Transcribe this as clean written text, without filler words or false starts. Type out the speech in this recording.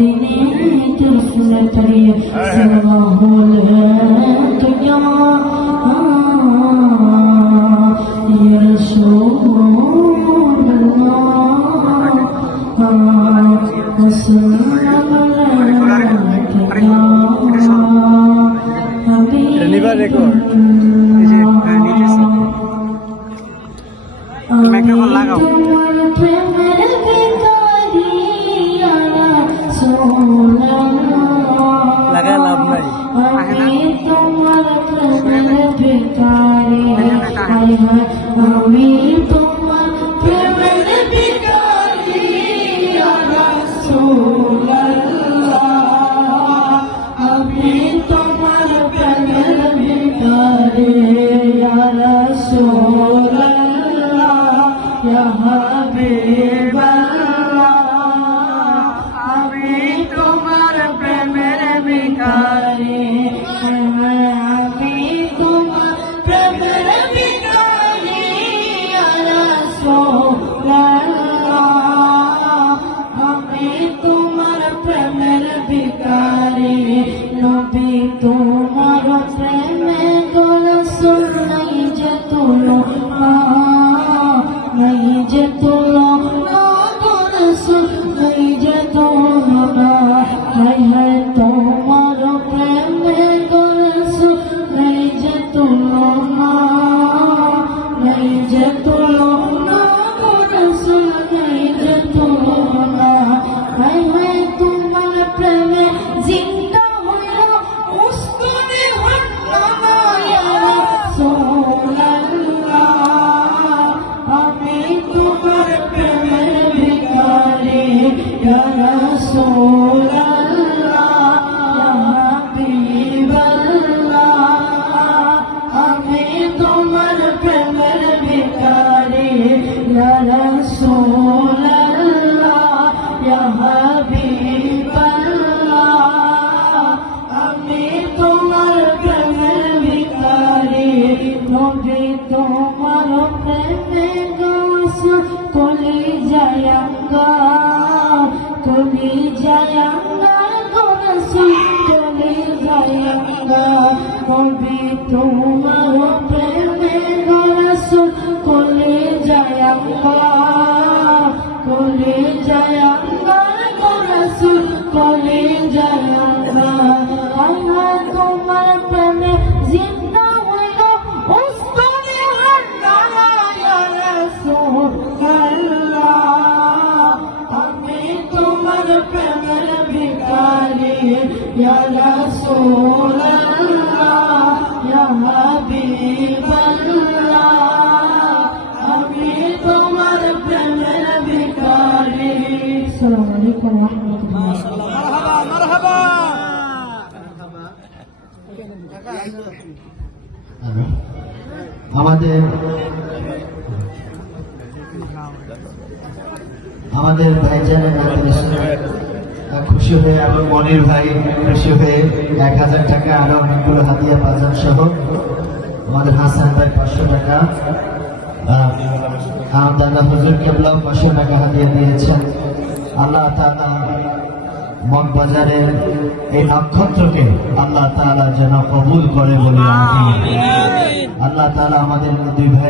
मदीने के रसूल करीम सल्लल्लाहु अलैहि या रसूल धन्यवाद देखो माइक्रोफोन लगाओ लगा लाभ नहीं या हबीब আমি তোমার প্রেমের ভিখারি আমি তোমার প্রেমের ভিখারি ইয়া রাসূলুল্লাহ আমি তোমার প্রেমের ভিখারি নবী তোমার প্রেমে রাসূল নাই যে তুলনা नहीं जे तुलना रसूल नहीं जे तुलना है तुम्हारा प्रेम रसूल नहीं जे तुलना नहीं जे तुलना रसूल नहीं जे तुलना है तुम्हारा प्रेम जिंदा हुआ मुस्कुरा हटना या रसूल या रसूल अल्लाह या हबीब अल्लाह हमें तुम्हार प्रेमेर भिखारी या रसूल अल्लाह या हबीब अल्लाह हमें तुम्हार प्रेमेर भिखारी नबी तुम्हार प्रेमे गास कोली जायंगा कोली जायंगा रसूल कोली जायंगा कभी तुम्हारो प्रेमे रसूल कोली जायंगा रसूल कोली जायंगा तुम्हार प्रेमे जिंदा हुआ उसको हटना या रसूल प्रेमर भिखारी या रसूल अल्लाह या हबीब अल्लाह हमें तुम्हार प्रेमर भिखारी। अस्सलामु अलैकुम व रहमतुल्लाह। मरहबा আমাদের ভাইজানের খুশি হয়ে এবং মনির ভাই খুশি হয়ে 1000 টাকা আরো অনেকগুলো হাদিয়া বাজার সহ আমাদের হাসান ভাই 500 টাকা আমাদের হুজুর কেবলা 500 টাকা হাদিয়া দিয়েছেন। আল্লাহ তাআলা মগবাজারের এই নক্ষত্রকে আল্লাহ তাআলা যেন কবুল করে বলে আমিন। আল্লাহ তাআলা আমাদের দুই ভাই